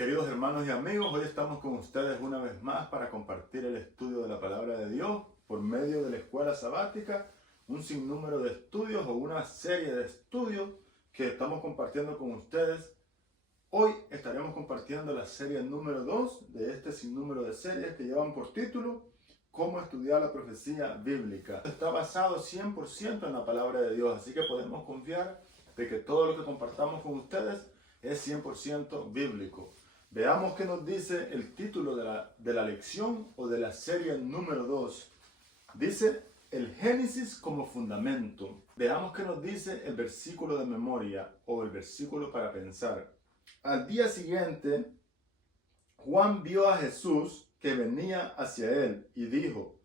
Queridos hermanos y amigos, hoy estamos con ustedes una vez más para compartir el estudio de la Palabra de Dios por medio de la Escuela Sabática, un sinnúmero de estudios o una serie de estudios que estamos compartiendo con ustedes. Hoy estaremos compartiendo la serie número 2 de este sinnúmero de series que llevan por título Cómo estudiar la profecía bíblica. Está basado 100% en la Palabra de Dios, así que podemos confiar de que todo lo que compartamos con ustedes es 100% bíblico. Veamos qué nos dice el título de la lección o de la serie número 2. Dice el Génesis como fundamento. Veamos qué nos dice el versículo de memoria o el versículo para pensar. Al día siguiente, Juan vio a Jesús que venía hacia él y dijo: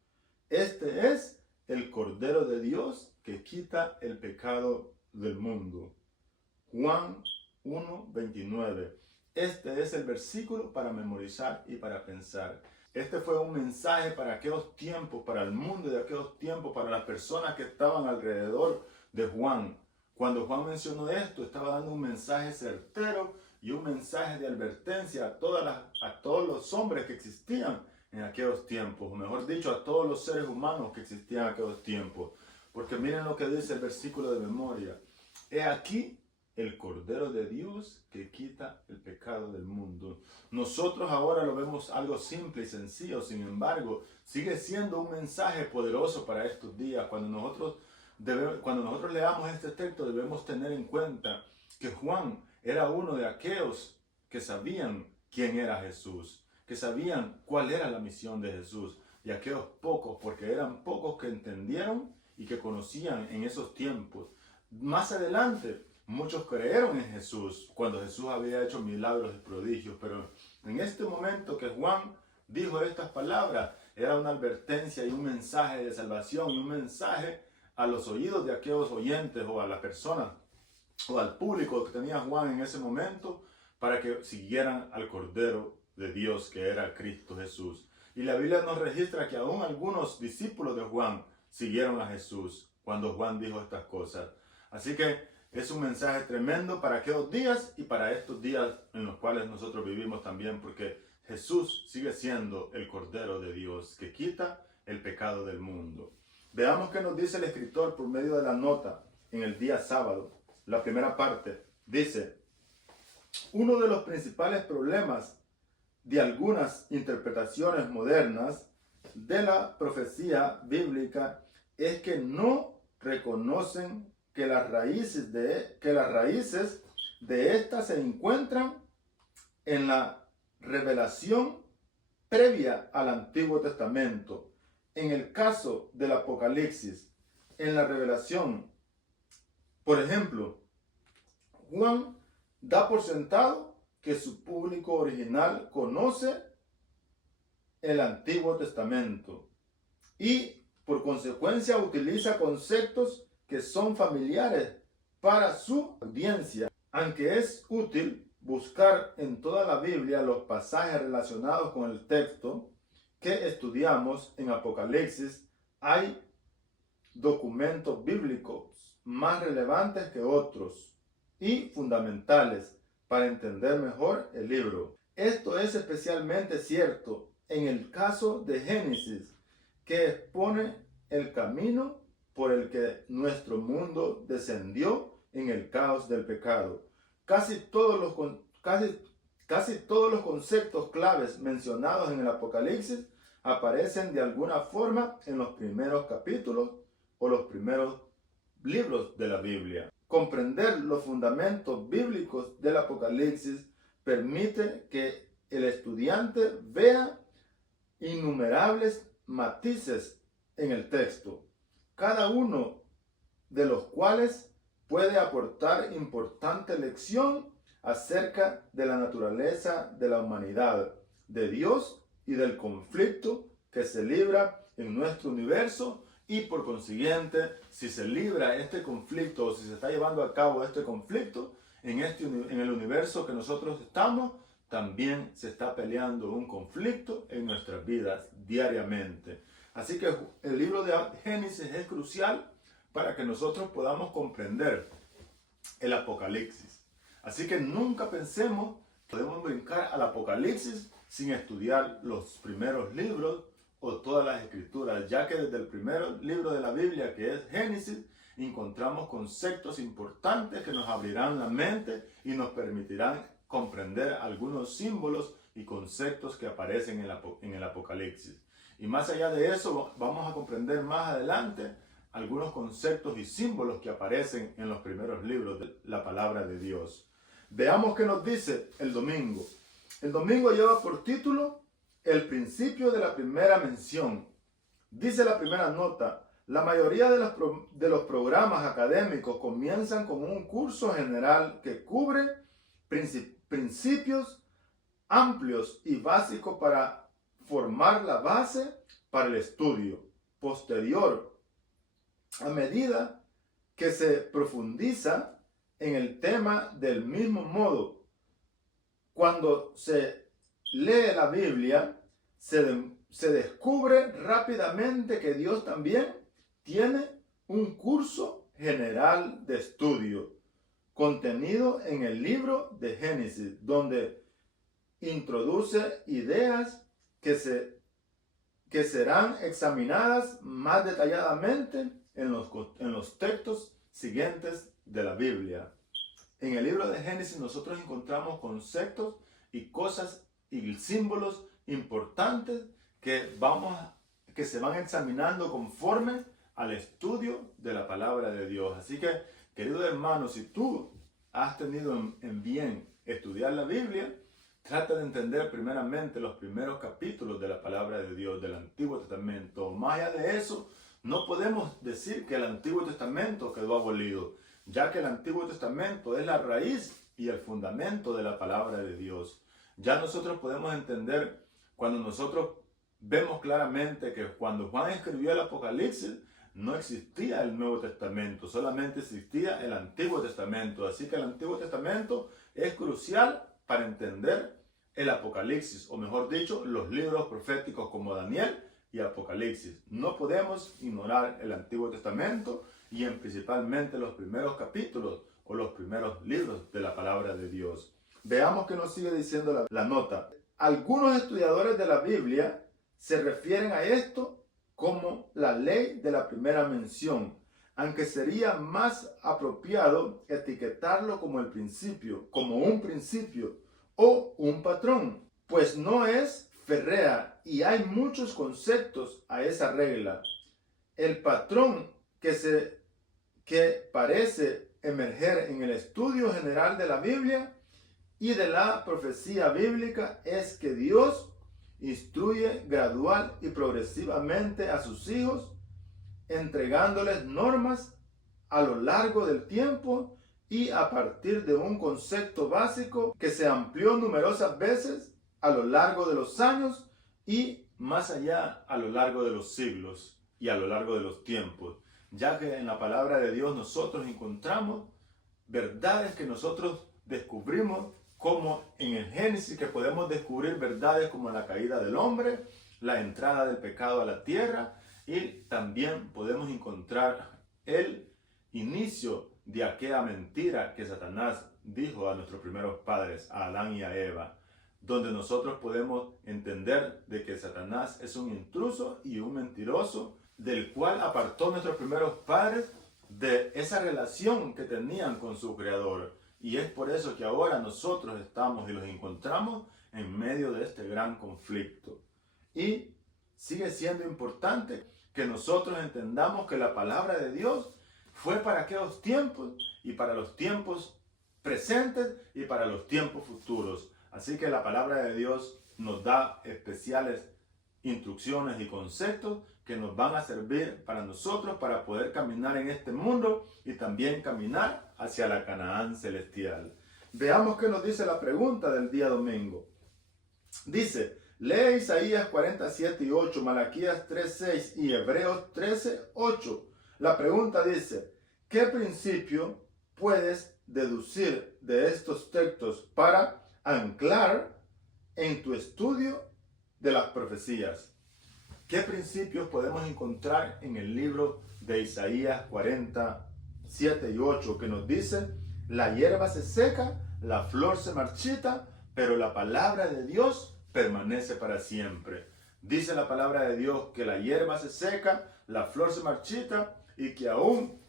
Este es el Cordero de Dios que quita el pecado del mundo. Juan 1:29. Este es el versículo para memorizar y para pensar. Este fue un mensaje para aquellos tiempos, para el mundo de aquellos tiempos, para las personas que estaban alrededor de Juan. Cuando Juan mencionó esto, estaba dando un mensaje certero y un mensaje de advertencia a todos los hombres que existían en aquellos tiempos, o mejor dicho, a todos los seres humanos que existían en aquellos tiempos. Porque miren lo que dice el versículo de memoria. He aquí el Cordero de Dios que quita el pecado del mundo. Nosotros ahora lo vemos algo simple y sencillo, sin embargo, sigue siendo un mensaje poderoso para estos días. Cuando nosotros leamos este texto, debemos tener en cuenta que Juan era uno de aquellos que sabían quién era Jesús, que sabían cuál era la misión de Jesús, y aquellos pocos, porque eran pocos que entendieron y que conocían en esos tiempos. Más adelante, muchos creyeron en Jesús cuando Jesús había hecho milagros y prodigios, pero en este momento que Juan dijo estas palabras, era una advertencia y un mensaje de salvación, y un mensaje a los oídos de aquellos oyentes o a las personas o al público que tenía Juan en ese momento, para que siguieran al Cordero de Dios que era Cristo Jesús. Y la Biblia nos registra que aún algunos discípulos de Juan siguieron a Jesús cuando Juan dijo estas cosas. Así que es un mensaje tremendo para aquellos días y para estos días en los cuales nosotros vivimos también, porque Jesús sigue siendo el Cordero de Dios que quita el pecado del mundo. Veamos qué nos dice el escritor por medio de la nota en el día sábado. La primera parte dice: uno de los principales problemas de algunas interpretaciones modernas de la profecía bíblica es que no reconocen que las raíces de esta se encuentran en la revelación previa al Antiguo Testamento. En el caso del Apocalipsis, en la revelación, por ejemplo, Juan da por sentado que su público original conoce el Antiguo Testamento y por consecuencia utiliza conceptos que son familiares para su audiencia. Aunque es útil buscar en toda la Biblia los pasajes relacionados con el texto que estudiamos en Apocalipsis, hay documentos bíblicos más relevantes que otros y fundamentales para entender mejor el libro. Esto es especialmente cierto en el caso de Génesis, que expone el camino por el que nuestro mundo descendió en el caos del pecado. Casi todos los conceptos claves mencionados en el Apocalipsis aparecen de alguna forma en los primeros capítulos o los primeros libros de la Biblia. Comprender los fundamentos bíblicos del Apocalipsis permite que el estudiante vea innumerables matices en el texto, cada uno de los cuales puede aportar importante lección acerca de la naturaleza de la humanidad, de Dios y del conflicto que se libra en nuestro universo, y por consiguiente, si se libra este conflicto o si se está llevando a cabo este conflicto en el universo que nosotros estamos, también se está peleando un conflicto en nuestras vidas diariamente. Así que el libro de Génesis es crucial para que nosotros podamos comprender el Apocalipsis. Así que nunca pensemos Podemos brincar al Apocalipsis sin estudiar los primeros libros o todas las escrituras, ya que desde el primer libro de la Biblia, que es Génesis, encontramos conceptos importantes que nos abrirán la mente y nos permitirán comprender algunos símbolos y conceptos que aparecen en el Apocalipsis. Y más allá de eso, vamos a comprender más adelante algunos conceptos y símbolos que aparecen en los primeros libros de la palabra de Dios. Veamos qué nos dice el domingo. El domingo lleva por título El principio de la primera mención. Dice la primera nota: la mayoría de los programas académicos comienzan con un curso general que cubre principios amplios y básicos para formar la base para el estudio posterior. A medida que se profundiza en el tema del mismo modo, cuando se lee la Biblia, se descubre rápidamente que Dios también tiene un curso general de estudio contenido en el libro de Génesis, donde introduce ideas que serán examinadas más detalladamente en los textos siguientes de la Biblia. En el libro de Génesis nosotros encontramos conceptos y cosas y símbolos importantes que se van examinando conforme al estudio de la palabra de Dios. Así que, querido hermano, si tú has tenido en bien estudiar la Biblia, trata de entender primeramente los primeros capítulos de la palabra de Dios, del Antiguo Testamento. Más allá de eso, no podemos decir que el Antiguo Testamento quedó abolido, ya que el Antiguo Testamento es la raíz y el fundamento de la palabra de Dios. Ya nosotros podemos entender cuando nosotros vemos claramente que cuando Juan escribió el Apocalipsis, no existía el Nuevo Testamento, solamente existía el Antiguo Testamento. Así que el Antiguo Testamento es crucial para entender el Apocalipsis, o mejor dicho, los libros proféticos como Daniel y Apocalipsis. No podemos ignorar el Antiguo Testamento y principalmente los primeros capítulos o los primeros libros de la palabra de Dios. Veamos qué nos sigue diciendo la nota. Algunos estudiadores de la Biblia se refieren a esto como la ley de la primera mención, aunque sería más apropiado etiquetarlo como el principio, como un principio o un patrón, pues no es férrea y hay muchos conceptos a esa regla. El patrón que parece emerger en el estudio general de la Biblia y de la profecía bíblica es que Dios instruye gradual y progresivamente a sus hijos, entregándoles normas a lo largo del tiempo y a partir de un concepto básico que se amplió numerosas veces a lo largo de los años y más allá a lo largo de los siglos y a lo largo de los tiempos, ya que en la palabra de Dios nosotros encontramos verdades que nosotros descubrimos, como en el Génesis, que podemos descubrir verdades como la caída del hombre, la entrada del pecado a la tierra, y también podemos encontrar el inicio de aquella mentira que Satanás dijo a nuestros primeros padres, a Adán y a Eva, donde nosotros podemos entender de que Satanás es un intruso y un mentiroso, del cual apartó a nuestros primeros padres de esa relación que tenían con su Creador. Y es por eso que ahora nosotros estamos y los encontramos en medio de este gran conflicto. Y sigue siendo importante que nosotros entendamos que la palabra de Dios fue para aquellos tiempos y para los tiempos presentes y para los tiempos futuros. Así que la palabra de Dios nos da especiales instrucciones y conceptos que nos van a servir para nosotros para poder caminar en este mundo y también caminar hacia la Canaán celestial. Veamos qué nos dice la pregunta del día domingo. Dice, lee Isaías 47:8, Malaquías 3:6 y Hebreos 13:8. La pregunta dice, ¿qué principio puedes deducir de estos textos para anclar en tu estudio de las profecías? ¿Qué principios podemos encontrar en el libro de Isaías 47:8 que nos dice, la hierba se seca, la flor se marchita, pero la palabra de Dios permanece para siempre. Dice la palabra de Dios que la hierba se seca, la flor se marchita y que aún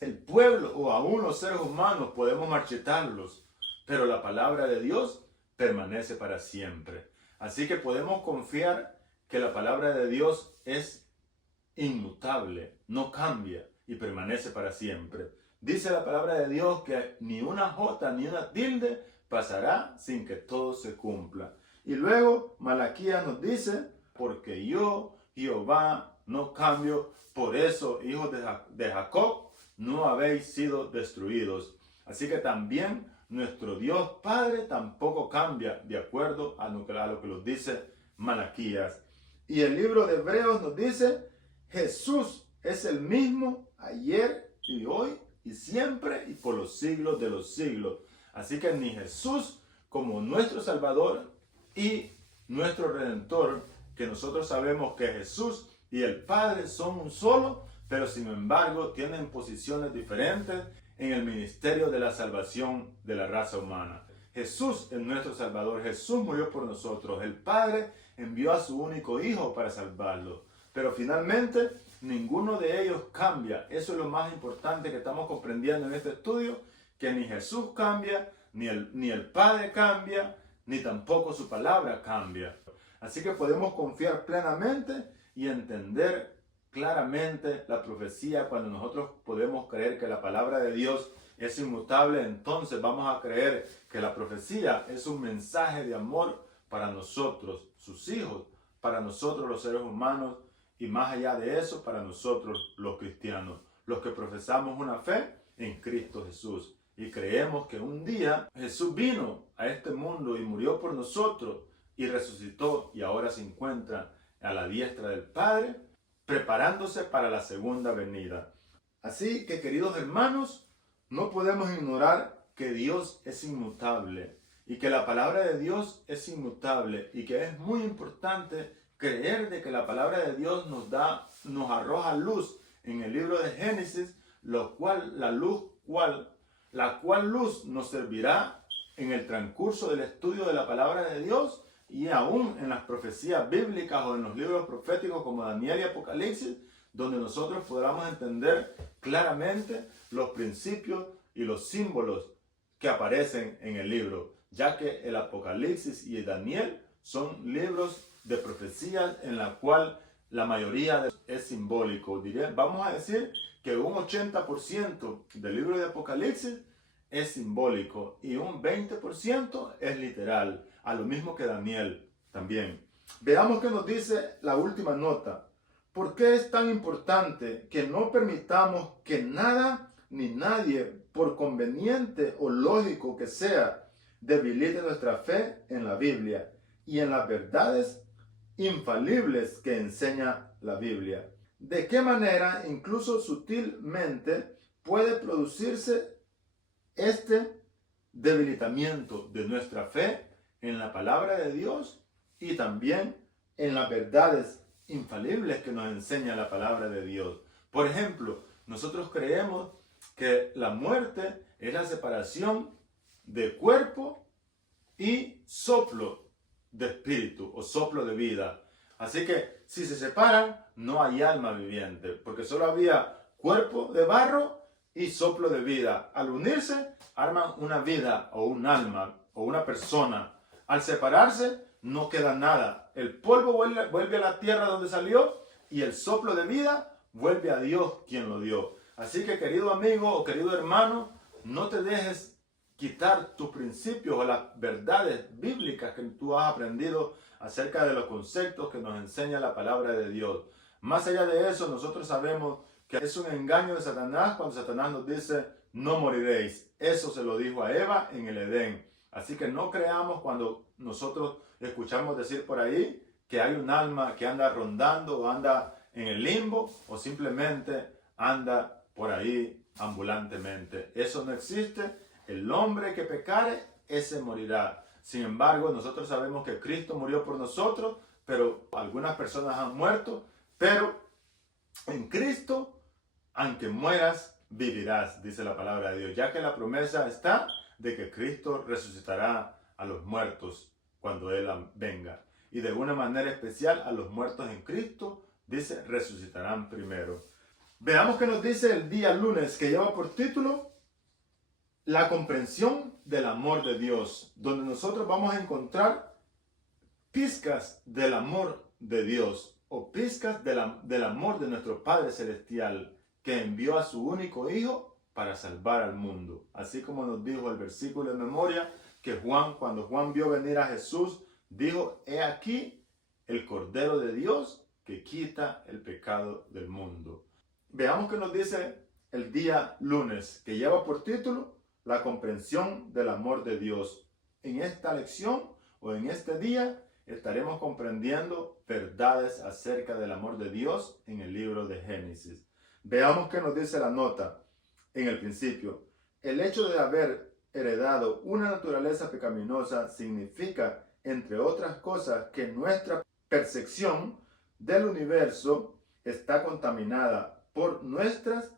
el pueblo o aún los seres humanos podemos marchitarlos, pero la palabra de Dios permanece para siempre. Así que podemos confiar que la palabra de Dios es inmutable, no cambia y permanece para siempre. Dice la palabra de Dios que ni una jota ni una tilde pasará sin que todo se cumpla. Y luego Malaquías nos dice, porque yo, Jehová, no cambio, por eso, hijos de Jacob, no habéis sido destruidos. Así que también nuestro Dios Padre tampoco cambia, de acuerdo a lo que nos dice Malaquías. Y el libro de Hebreos nos dice, Jesús es el mismo ayer y hoy y siempre y por los siglos de los siglos. Así que ni Jesús como nuestro Salvador y nuestro Redentor, que nosotros sabemos que Jesús y el Padre son un solo, pero sin embargo tienen posiciones diferentes en el ministerio de la salvación de la raza humana. Jesús es nuestro Salvador, Jesús murió por nosotros, el Padre envió a su único Hijo para salvarlo, pero finalmente ninguno de ellos cambia. Eso es lo más importante que estamos comprendiendo en este estudio, que ni Jesús cambia, ni el Padre cambia, ni tampoco su palabra cambia. Así que podemos confiar plenamente y entender claramente la profecía. Cuando nosotros podemos creer que la palabra de Dios es inmutable, entonces vamos a creer que la profecía es un mensaje de amor para nosotros, sus hijos, para nosotros los seres humanos, y más allá de eso, para nosotros los cristianos, los que profesamos una fe en Cristo Jesús y creemos que un día Jesús vino a este mundo y murió por nosotros y resucitó y ahora se encuentra a la diestra del Padre, preparándose para la segunda venida. Así que, queridos hermanos, no podemos ignorar que Dios es inmutable y que la palabra de Dios es inmutable y que es muy importante creer de que la palabra de Dios nos arroja luz en el libro de Génesis, la cual luz nos servirá en el transcurso del estudio de la palabra de Dios y aún en las profecías bíblicas o en los libros proféticos como Daniel y Apocalipsis, donde nosotros podamos entender claramente los principios y los símbolos que aparecen en el libro, ya que el Apocalipsis y el Daniel son libros de profecías en la cual la mayoría es simbólico. Vamos a decir que un 80% del libro de Apocalipsis es simbólico y un 20% es literal, a lo mismo que Daniel también. Veamos qué nos dice la última nota. ¿Por qué es tan importante que no permitamos que nada ni nadie, por conveniente o lógico que sea, debilite nuestra fe en la Biblia y en las verdades infalibles que enseña la Biblia? ¿De qué manera, incluso sutilmente, puede producirse este debilitamiento de nuestra fe en la palabra de Dios y también en las verdades infalibles que nos enseña la palabra de Dios? Por ejemplo, nosotros creemos que la muerte es la separación de cuerpo y soplo de espíritu o soplo de vida. Así que si se separan, no hay alma viviente, porque solo había cuerpo de barro y soplo de vida. Al unirse, arman una vida o un alma o una persona. Al separarse, no queda nada. El polvo vuelve a la tierra donde salió y el soplo de vida vuelve a Dios quien lo dio. Así que, querido amigo o querido hermano, no te dejes quitar tus principios o las verdades bíblicas que tú has aprendido acerca de los conceptos que nos enseña la palabra de Dios. Más allá de eso, nosotros sabemos que es un engaño de Satanás cuando Satanás nos dice, no moriréis. Eso se lo dijo a Eva en el Edén. Así que no creamos cuando nosotros escuchamos decir por ahí que hay un alma que anda rondando o anda en el limbo o simplemente anda por ahí ambulantemente. Eso no existe. El hombre que pecare, ese morirá. Sin embargo, nosotros sabemos que Cristo murió por nosotros, pero algunas personas han muerto, pero en Cristo, aunque mueras, vivirás, dice la palabra de Dios, ya que la promesa está de que Cristo resucitará a los muertos cuando Él venga. Y de una manera especial a los muertos en Cristo, dice, resucitarán primero. Veamos qué nos dice el día lunes, que lleva por título La comprensión del amor de Dios, donde nosotros vamos a encontrar pizcas del amor de Dios o pizcas del amor de nuestro Padre Celestial, que envió a su único Hijo para salvar al mundo. Así como nos dijo el versículo de memoria, que cuando Juan vio venir a Jesús, dijo, he aquí el Cordero de Dios que quita el pecado del mundo. Veamos qué nos dice el día lunes, que lleva por título La comprensión del amor de Dios. En esta lección o en este día estaremos comprendiendo verdades acerca del amor de Dios en el libro de Génesis. Veamos qué nos dice la nota en el principio. El hecho de haber heredado una naturaleza pecaminosa significa, entre otras cosas, que nuestra percepción del universo está contaminada por nuestras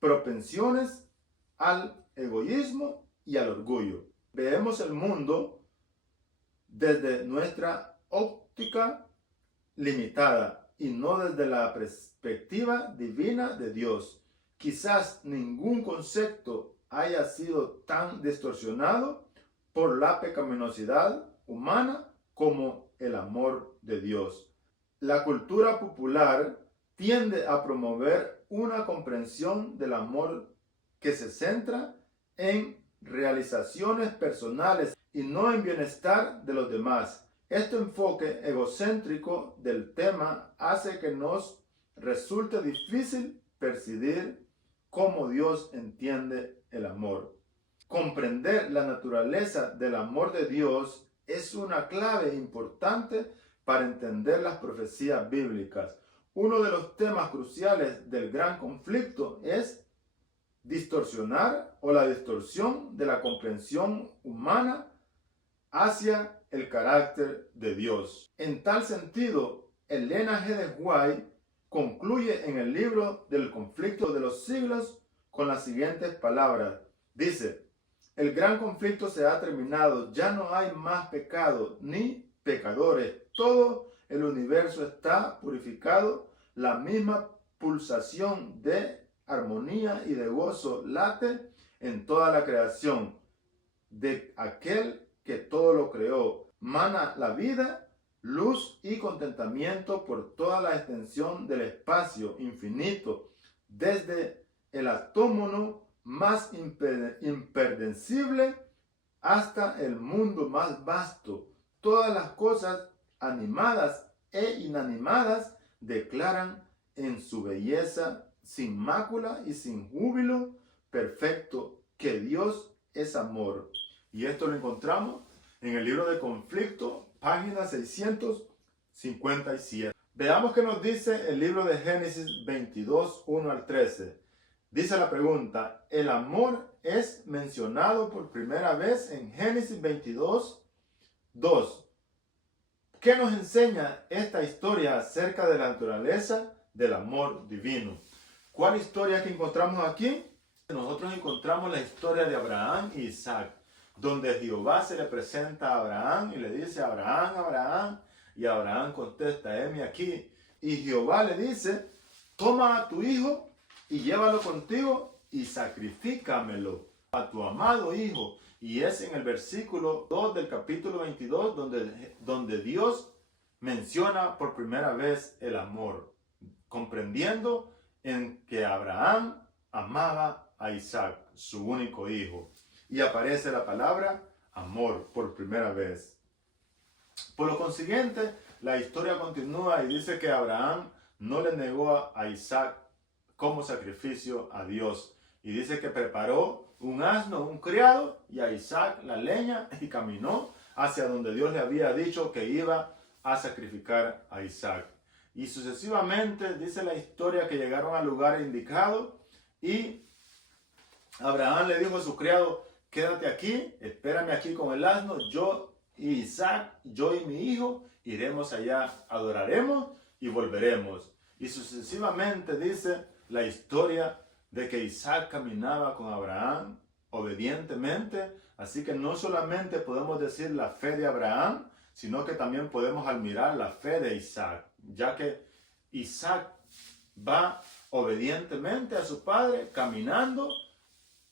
propensiones al egoísmo y al orgullo. Vemos el mundo desde nuestra óptica limitada y no desde la perspectiva divina de Dios. Quizás ningún concepto haya sido tan distorsionado por la pecaminosidad humana como el amor de Dios. La cultura popular tiende a promover una comprensión del amor que se centra en realizaciones personales y no en bienestar de los demás. Este enfoque egocéntrico del tema hace que nos resulte difícil percibir cómo Dios entiende el amor. Comprender la naturaleza del amor de Dios es una clave importante para entender las profecías bíblicas. Uno de los temas cruciales del gran conflicto es distorsionar o la distorsión de la comprensión humana hacia el carácter de Dios. En tal sentido, Elena G. de White concluye en el libro del conflicto de los siglos con las siguientes palabras. Dice, el gran conflicto se ha terminado, ya no hay más pecado ni pecadores, todo el universo está purificado, la misma pulsación de armonía y de gozo late en toda la creación de aquel que todo lo creó. Mana la vida, luz y contentamiento por toda la extensión del espacio infinito, desde el atómono más impredecible hasta el mundo más vasto. Todas las cosas animadas e inanimadas declaran en su belleza sin mácula y sin júbilo perfecto que Dios es amor. Y esto lo encontramos en el libro de Conflicto, página 657. Veamos qué nos dice el libro de Génesis 22, 1 al 13. Dice la pregunta, ¿el amor es mencionado por primera vez en Génesis 22, 2? ¿Qué nos enseña esta historia acerca de la naturaleza del amor divino? ¿Cuál historia que encontramos aquí? Nosotros encontramos la historia de Abraham y Isaac, donde Jehová se le presenta a Abraham y le dice, Abraham, Abraham, y Abraham contesta, heme aquí. Y Jehová le dice, toma a tu hijo y llévalo contigo y sacrifícamelo, a tu amado hijo. Y es en el versículo 2 del capítulo 22 donde Dios menciona por primera vez el amor, comprendiendo en que Abraham amaba a Isaac, su único hijo. Y aparece la palabra amor por primera vez. Por lo consiguiente, la historia continúa y dice que Abraham no le negó a Isaac como sacrificio a Dios. Y dice que preparó un asno, un criado, y a Isaac la leña, y caminó hacia donde Dios le había dicho que iba a sacrificar a Isaac. Y sucesivamente dice la historia que llegaron al lugar indicado y Abraham le dijo a su criado, quédate aquí, espérame aquí con el asno, yo y Isaac, yo y mi hijo, iremos allá, adoraremos y volveremos. Y sucesivamente dice la historia de que Isaac caminaba con Abraham obedientemente. Así que no solamente podemos decir la fe de Abraham, sino que también podemos admirar la fe de Isaac, ya que Isaac va obedientemente a su padre caminando,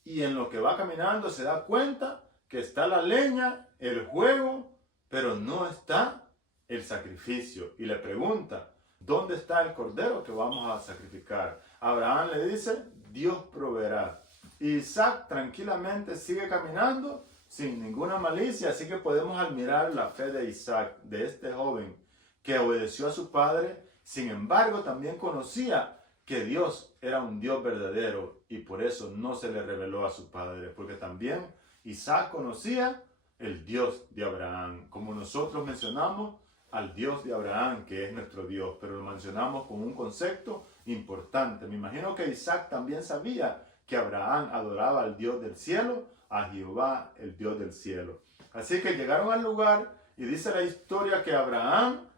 y en lo que va caminando se da cuenta que está la leña, el fuego, pero no está el sacrificio. Y le pregunta, ¿dónde está el cordero que vamos a sacrificar? Abraham le dice, Dios proveerá. Isaac tranquilamente sigue caminando sin ninguna malicia, así que podemos admirar la fe de Isaac, de este joven que obedeció a su padre. Sin embargo, también conocía que Dios era un Dios verdadero y por eso no se le reveló a su padre, porque también Isaac conocía el Dios de Abraham, como nosotros mencionamos al Dios de Abraham, que es nuestro Dios, pero lo mencionamos con un concepto importante. Me imagino que Isaac también sabía que Abraham adoraba al Dios del cielo, a Jehová, el Dios del cielo. Así que llegaron al lugar y dice la historia que Abraham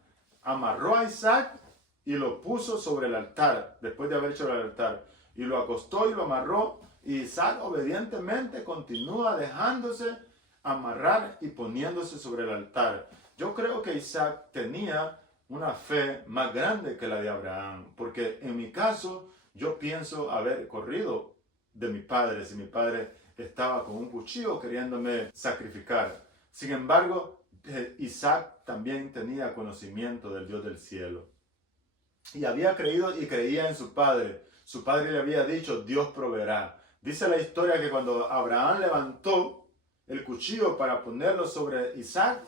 amarró a Isaac y lo puso sobre el altar, después de haber hecho el altar, y lo acostó y lo amarró, y Isaac obedientemente continúa dejándose amarrar y poniéndose sobre el altar. Yo creo que Isaac tenía una fe más grande que la de Abraham, porque en mi caso yo pienso haber corrido de mi padre si mi padre estaba con un cuchillo queriéndome sacrificar. Sin embargo, Isaac también tenía conocimiento del Dios del cielo. Y había creído y creía en su padre. Su padre le había dicho, Dios proveerá. Dice la historia que cuando Abraham levantó el cuchillo para ponerlo sobre Isaac,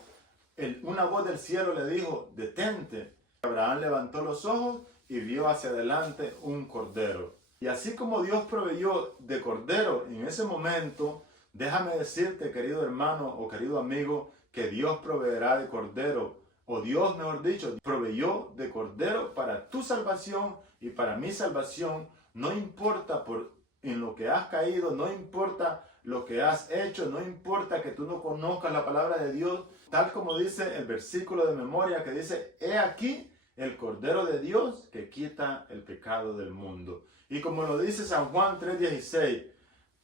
una voz del cielo le dijo, detente. Abraham levantó los ojos y vio hacia adelante un cordero. Y así como Dios proveyó de cordero en ese momento, déjame decirte, querido hermano o querido amigo, que Dios proveerá de cordero, o Dios, mejor dicho, proveyó de cordero para tu salvación y para mi salvación. No importa en lo que has caído, no importa lo que has hecho, no importa que tú no conozcas la palabra de Dios, tal como dice el versículo de memoria que dice, he aquí el Cordero de Dios que quita el pecado del mundo. Y como lo dice San Juan 3:16,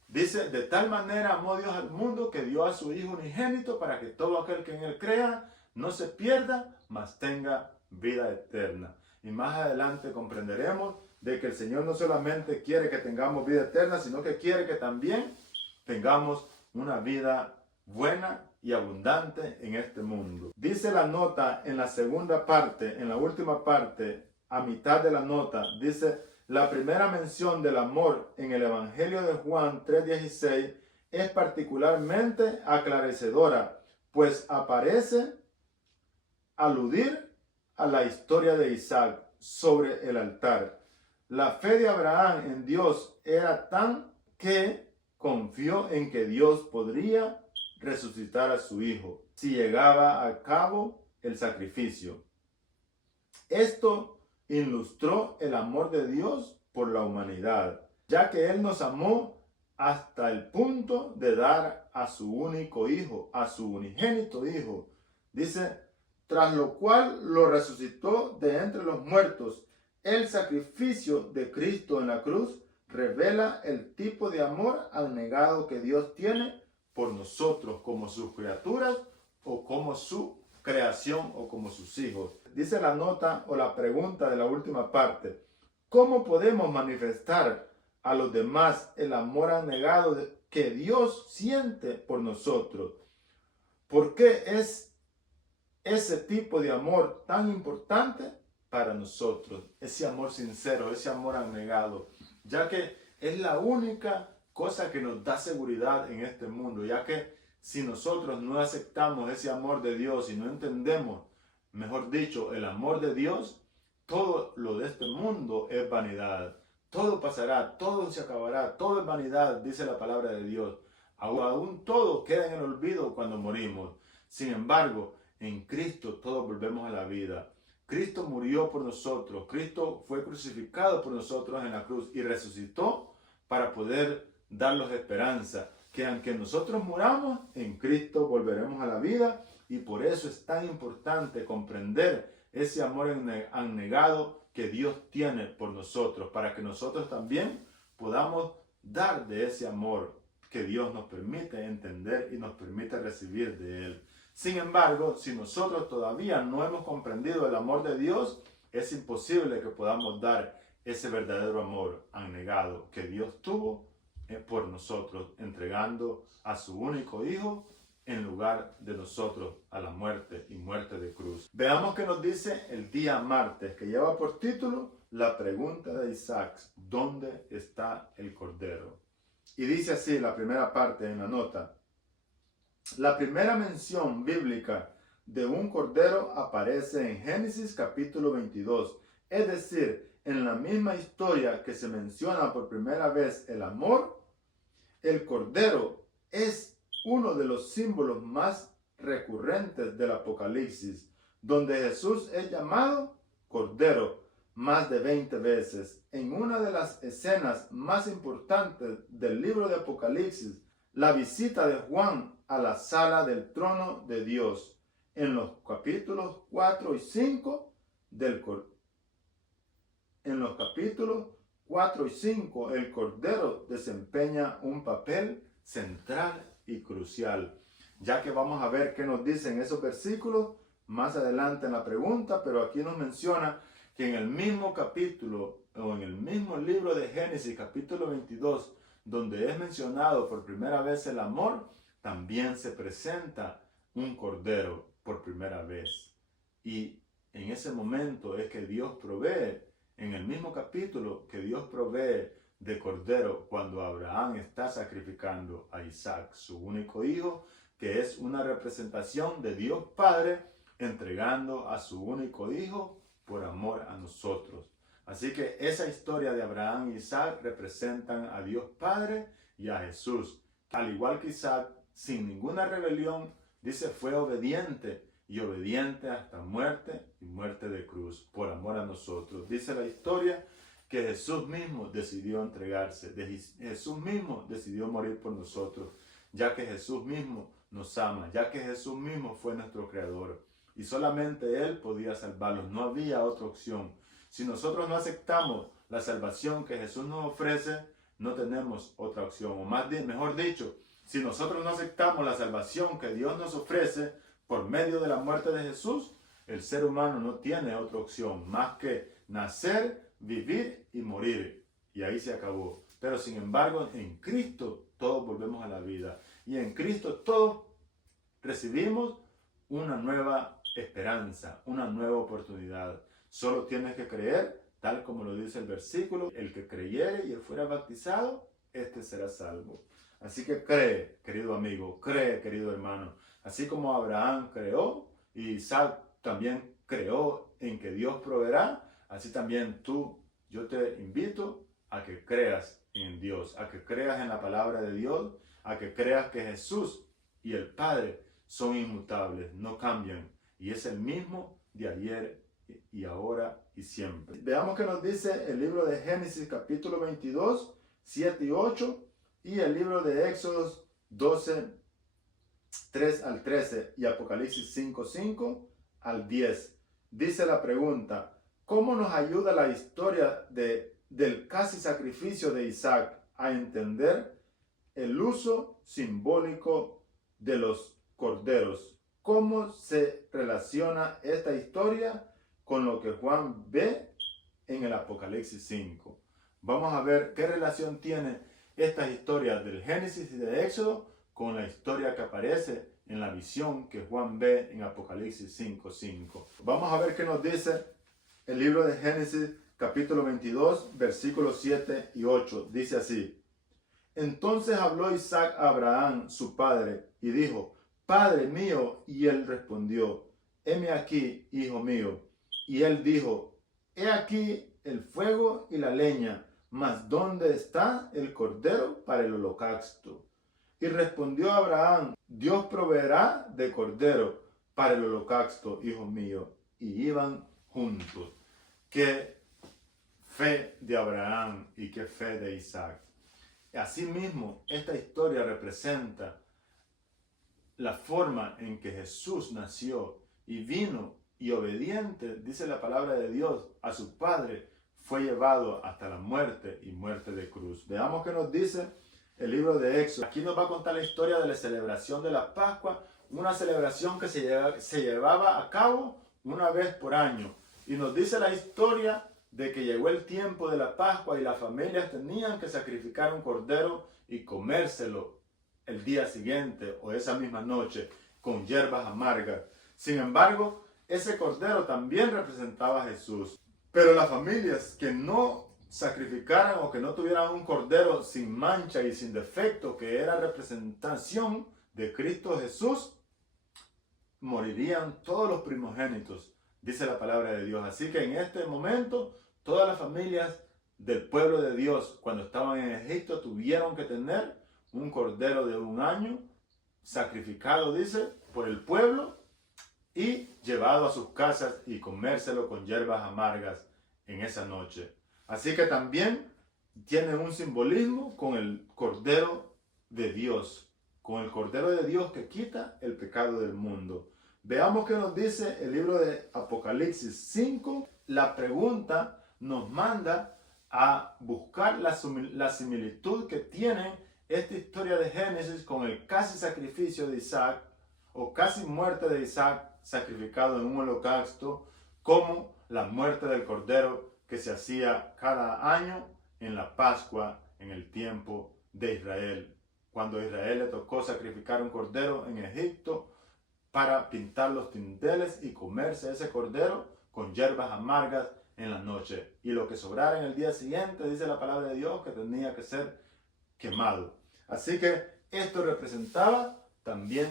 dice, de tal manera amó Dios al mundo que dio a su Hijo unigénito para que todo aquel que en él crea no se pierda, mas tenga vida eterna. Y más adelante comprenderemos de que el Señor no solamente quiere que tengamos vida eterna, sino que quiere que también tengamos una vida buena y abundante en este mundo. Dice la nota en la segunda parte, en la última parte, a mitad de la nota, dice, la primera mención del amor en el Evangelio de Juan 3:16 es particularmente aclarecedora, pues aparece aludir a la historia de Isaac sobre el altar. La fe de Abraham en Dios era tan que confió en que Dios podría resucitar a su hijo si llegaba a cabo el sacrificio. Esto ilustró el amor de Dios por la humanidad, ya que Él nos amó hasta el punto de dar a su único hijo, a su unigénito hijo. Dice, tras lo cual lo resucitó de entre los muertos. El sacrificio de Cristo en la cruz revela el tipo de amor abnegado que Dios tiene por nosotros como sus criaturas o como su creación o como sus hijos. Dice la nota o la pregunta de la última parte, ¿cómo podemos manifestar a los demás el amor abnegado que Dios siente por nosotros? ¿Por qué es ese tipo de amor tan importante para nosotros? Ese amor sincero, ese amor abnegado, ya que es la única cosa que nos da seguridad en este mundo, ya que si nosotros no aceptamos ese amor de Dios y no entendemos, mejor dicho, el amor de Dios, todo lo de este mundo es vanidad. Todo pasará, todo se acabará, todo es vanidad, dice la palabra de Dios. Aún todo queda en el olvido cuando morimos. Sin embargo, en Cristo todos volvemos a la vida. Cristo murió por nosotros, Cristo fue crucificado por nosotros en la cruz y resucitó para poder darnos esperanza, que aunque nosotros muramos, en Cristo volveremos a la vida, y por eso es tan importante comprender ese amor abnegado que Dios tiene por nosotros, para que nosotros también podamos dar de ese amor. que Dios nos permite entender y nos permite recibir de Él. Sin embargo, si nosotros todavía no hemos comprendido el amor de Dios, es imposible que podamos dar ese verdadero amor abnegado que Dios tuvo por nosotros, entregando a su único Hijo en lugar de nosotros a la muerte y muerte de cruz. Veamos qué nos dice el día martes, que lleva por título la pregunta de Isaac: ¿dónde está el Cordero? Y dice así la primera parte en la nota: la primera mención bíblica de un cordero aparece en Génesis capítulo 22, es decir, en la misma historia que se menciona por primera vez el amor. El cordero es uno de los símbolos más recurrentes del Apocalipsis, donde Jesús es llamado Cordero más de 20 veces. En una de las escenas más importantes del libro de Apocalipsis, la visita de Juan a la sala del trono de Dios, en los capítulos 4 y 5 el Cordero desempeña un papel central y crucial, ya que vamos a ver qué nos dicen esos versículos más adelante en la pregunta, pero aquí nos menciona que en el mismo capítulo o en el mismo libro de Génesis capítulo 22, donde es mencionado por primera vez el amor, también se presenta un cordero por primera vez. Y en ese momento es que Dios provee, en el mismo capítulo que Dios provee de cordero cuando Abraham está sacrificando a Isaac, su único hijo, que es una representación de Dios Padre entregando a su único hijo por amor a nosotros. Así que esa historia de Abraham y Isaac representan a Dios Padre y a Jesús. Al igual que Isaac, sin ninguna rebelión, dice, fue obediente y obediente hasta muerte y muerte de cruz por amor a nosotros. Dice la historia que Jesús mismo decidió entregarse, Jesús mismo decidió morir por nosotros, ya que Jesús mismo nos ama, ya que Jesús mismo fue nuestro creador y solamente Él podía salvarlos, no había otra opción. Si nosotros no aceptamos la salvación que Jesús nos ofrece, no tenemos otra opción, o mejor dicho, si nosotros no aceptamos la salvación que Dios nos ofrece por medio de la muerte de Jesús, el ser humano no tiene otra opción más que nacer, vivir y morir. Y ahí se acabó. Pero sin embargo, en Cristo todos volvemos a la vida. Y en Cristo todos recibimos una nueva esperanza, una nueva oportunidad. Solo tienes que creer, tal como lo dice el versículo: el que creyere y fuera bautizado, este será salvo. Así que cree, querido amigo, cree, querido hermano. Así como Abraham creó y Isaac también creó en que Dios proveerá, así también yo te invito a que creas en Dios, a que creas en la palabra de Dios, a que creas que Jesús y el Padre son inmutables, no cambian, y es el mismo de ayer y ahora y siempre. Veamos qué nos dice el libro de Génesis capítulo 22, 7 y 8, y el libro de Éxodos 12, 3 al 13 y Apocalipsis 5, 5 al 10. Dice la pregunta: ¿cómo nos ayuda la historia del casi sacrificio de Isaac a entender el uso simbólico de los corderos? ¿Cómo se relaciona esta historia con lo que Juan ve en el Apocalipsis 5? Vamos a ver qué relación tiene estas historias del Génesis y de Éxodo con la historia que aparece en la visión que Juan ve en Apocalipsis 5, 5. Vamos a ver qué nos dice el libro de Génesis capítulo 22, versículos 7 y 8. Dice así: entonces habló Isaac a Abraham, su padre, y dijo: Padre mío. Y él respondió: heme aquí, hijo mío. Y él dijo: he aquí el fuego y la leña, mas ¿dónde está el cordero para el holocausto? Y respondió Abraham: Dios proveerá de cordero para el holocausto, hijo mío. Y iban juntos. Qué fe de Abraham y qué fe de Isaac. Asimismo, esta historia representa la forma en que Jesús nació y vino, y obediente, dice la palabra de Dios, a su Padre, fue llevado hasta la muerte y muerte de cruz. Veamos qué nos dice el libro de Éxodo. Aquí nos va a contar la historia de la celebración de la Pascua, una celebración que se llevaba a cabo una vez por año. Y nos dice la historia de que llegó el tiempo de la Pascua y las familias tenían que sacrificar un cordero y comérselo el día siguiente o esa misma noche con hierbas amargas. Sin embargo, ese cordero también representaba a Jesús. Pero las familias que no sacrificaran o que no tuvieran un cordero sin mancha y sin defecto, que era representación de Cristo Jesús, morirían todos los primogénitos, dice la palabra de Dios. Así que en este momento, todas las familias del pueblo de Dios, cuando estaban en Egipto, tuvieron que tener un cordero de un año, sacrificado, dice, por el pueblo, y llevado a sus casas y comérselo con hierbas amargas en esa noche. Así que también tiene un simbolismo con el Cordero de Dios, con el Cordero de Dios que quita el pecado del mundo. Veamos qué nos dice el libro de Apocalipsis 5. La pregunta nos manda a buscar la similitud que tiene esta historia de Génesis con el casi sacrificio de Isaac o casi muerte de Isaac sacrificado en un holocausto, como la muerte del Cordero que se hacía cada año en la Pascua en el tiempo de Israel. Cuando a Israel le tocó sacrificar un cordero en Egipto para pintar los dinteles y comerse ese cordero con hierbas amargas en la noche. Y lo que sobrara en el día siguiente, dice la palabra de Dios, que tenía que ser quemado. Así que esto representaba también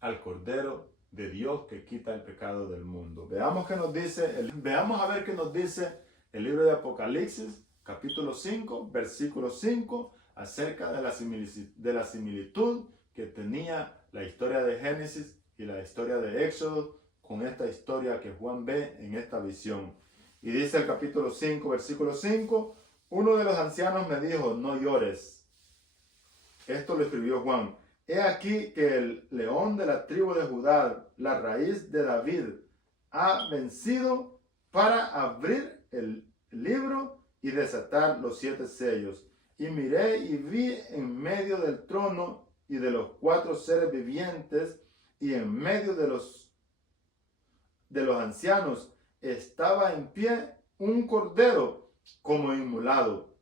al Cordero de Dios que quita el pecado del mundo. Veamos a ver qué nos dice el libro de Apocalipsis, capítulo 5, versículo 5, acerca de la similitud que tenía la historia de Génesis y la historia de Éxodo con esta historia que Juan ve en esta visión. Y dice el capítulo 5, versículo 5, uno de los ancianos me dijo, no llores. Esto lo escribió Juan. He aquí que el león de la tribu de Judá, la raíz de David, ha vencido para abrir el libro y desatar los 7 sellos. Y miré y vi en medio del trono y de los 4 seres vivientes y en medio de los ancianos estaba en pie un cordero como inmolado,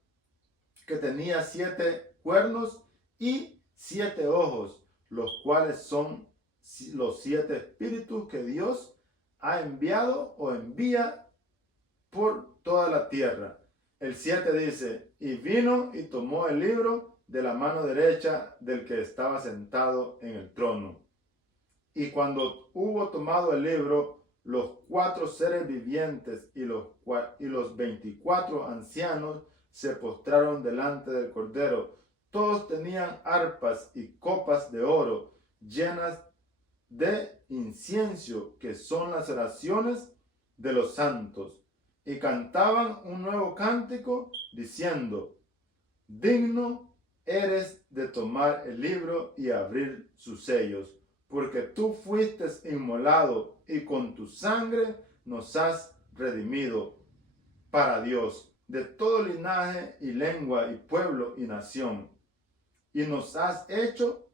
que tenía 7 cuernos y 7 ojos, los cuales son los 7 espíritus que Dios ha enviado o envía por toda la tierra. El 7 dice, y vino y tomó el libro de la mano derecha del que estaba sentado en el trono. Y cuando hubo tomado el libro, los 4 seres vivientes y los 24 ancianos se postraron delante del Cordero. Todos tenían arpas y copas de oro llenas de incienso, que son las oraciones de los santos. Y cantaban un nuevo cántico diciendo, digno eres de tomar el libro y abrir sus sellos, porque tú fuiste inmolado y con tu sangre nos has redimido para Dios de todo linaje y lengua y pueblo y nación. Y nos has hecho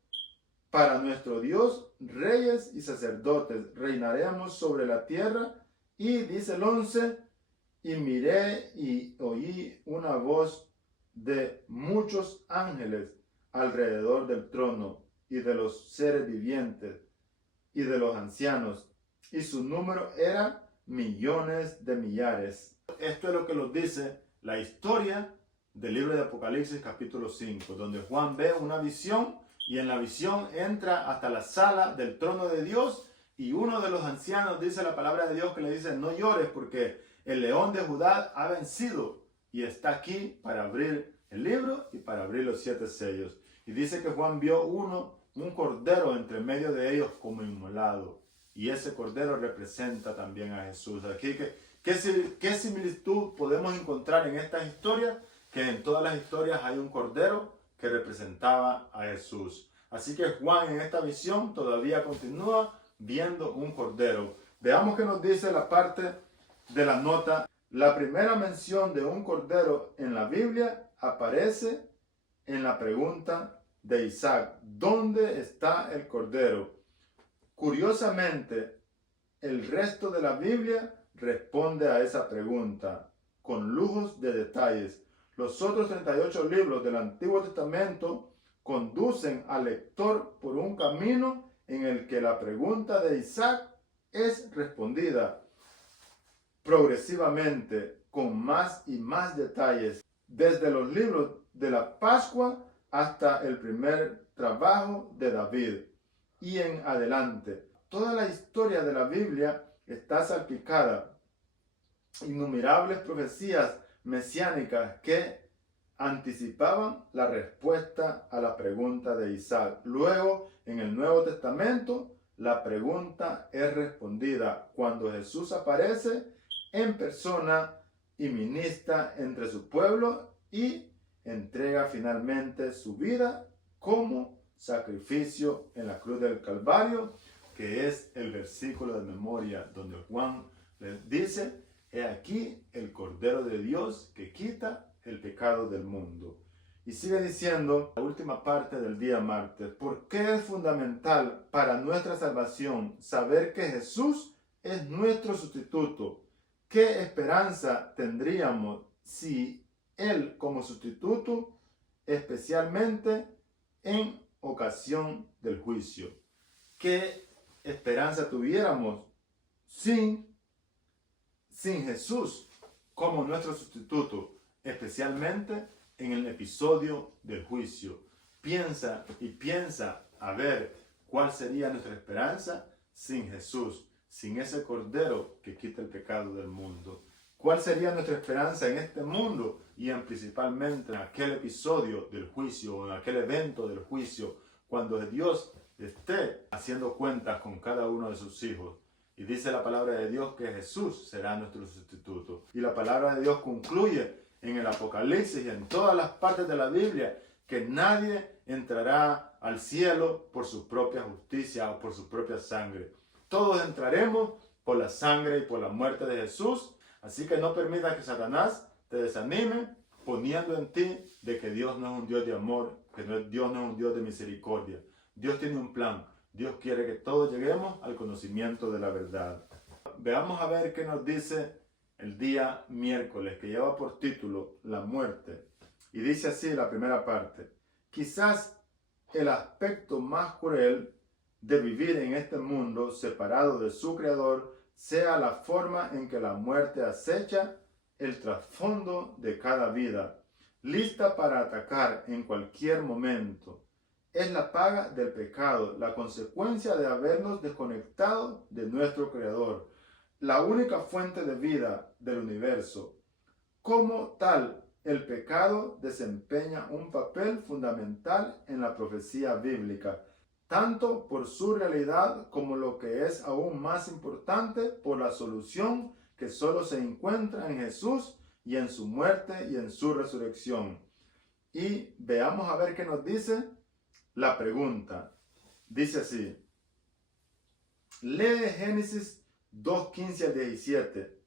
para nuestro Dios reyes y sacerdotes. Reinaremos sobre la tierra. Y dice el 11, y miré y oí una voz de muchos ángeles alrededor del trono y de los seres vivientes y de los ancianos. Y su número era millones de millares. Esto es lo que nos dice la historia del libro de Apocalipsis capítulo 5, donde Juan ve una visión y en la visión entra hasta la sala del trono de Dios y uno de los ancianos dice la palabra de Dios que le dice, no llores porque el león de Judá ha vencido y está aquí para abrir el libro y para abrir los 7 sellos. Y dice que Juan vio un cordero entre medio de ellos como inmolado. Y ese cordero representa también a Jesús. Aquí, ¿qué similitud podemos encontrar en estas historias? Que en todas las historias hay un cordero que representaba a Jesús. Así que Juan en esta visión todavía continúa viendo un cordero. Veamos qué nos dice la parte de la nota. La primera mención de un cordero en la Biblia aparece en la pregunta de Isaac, ¿dónde está el cordero? Curiosamente, el resto de la Biblia responde a esa pregunta con lujos de detalles. Los otros 38 libros del Antiguo Testamento conducen al lector por un camino en el que la pregunta de Isaac es respondida progresivamente con más y más detalles, desde los libros de la Pascua hasta el primer trabajo de David y en adelante. Toda la historia de la Biblia está salpicada innumerables profecías mesiánicas que anticipaban la respuesta a la pregunta de Isaac. Luego, en el Nuevo Testamento, la pregunta es respondida cuando Jesús aparece en persona y ministra entre su pueblo y entrega finalmente su vida como sacrificio en la cruz del Calvario, que es el versículo de memoria donde Juan les dice: he aquí el Cordero de Dios que quita el pecado del mundo. Y sigue diciendo la última parte del día martes: ¿por qué es fundamental para nuestra salvación saber que Jesús es nuestro sustituto? ¿Qué esperanza tendríamos si Él como sustituto, especialmente en ocasión del juicio? ¿Qué esperanza tuviéramos sin Jesús como nuestro sustituto, especialmente en el episodio del juicio? Piensa a ver cuál sería nuestra esperanza sin Jesús, sin ese Cordero que quita el pecado del mundo. ¿Cuál sería nuestra esperanza en este mundo y principalmente en aquel episodio del juicio o en aquel evento del juicio, cuando Dios esté haciendo cuentas con cada uno de sus hijos? Y dice la palabra de Dios que Jesús será nuestro sustituto. Y la palabra de Dios concluye en el Apocalipsis y en todas las partes de la Biblia que nadie entrará al cielo por su propia justicia o por su propia sangre. Todos entraremos por la sangre y por la muerte de Jesús. Así que no permita que Satanás te desanime poniendo en ti de que Dios no es un Dios de amor, que Dios no es un Dios de misericordia. Dios tiene un plan. Dios quiere que todos lleguemos al conocimiento de la verdad. Veamos a ver qué nos dice el día miércoles, que lleva por título La muerte. Y dice así la primera parte: quizás el aspecto más cruel de vivir en este mundo separado de su Creador sea la forma en que la muerte acecha el trasfondo de cada vida, lista para atacar en cualquier momento. Es la paga del pecado, la consecuencia de habernos desconectado de nuestro Creador, la única fuente de vida del universo. Como tal, el pecado desempeña un papel fundamental en la profecía bíblica, tanto por su realidad como, lo que es aún más importante, por la solución que solo se encuentra en Jesús y en su muerte y en su resurrección. Y veamos a ver qué nos dice la pregunta. Dice así: lee Génesis 2:15 al 17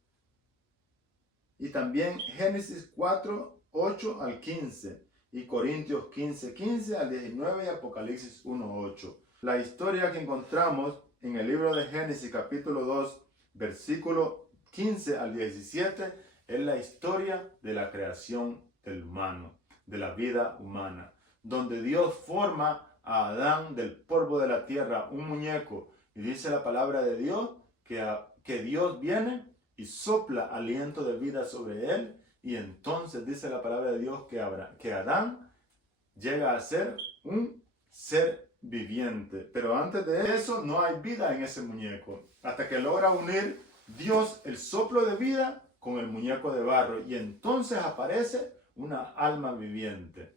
y también Génesis 4:8 al 15 y Corintios 15:15 al 19 y Apocalipsis 1:8. La historia que encontramos en el libro de Génesis capítulo 2 versículo 15 al 17 es la historia de la creación del humano, de la vida humana, donde Dios forma a Adán del polvo de la tierra, un muñeco, y dice la palabra de Dios que Dios viene y sopla aliento de vida sobre él, y entonces dice la palabra de Dios que Adán llega a ser un ser viviente. Pero antes de eso no hay vida en ese muñeco, hasta que logra unir Dios el soplo de vida con el muñeco de barro, y entonces aparece una alma viviente.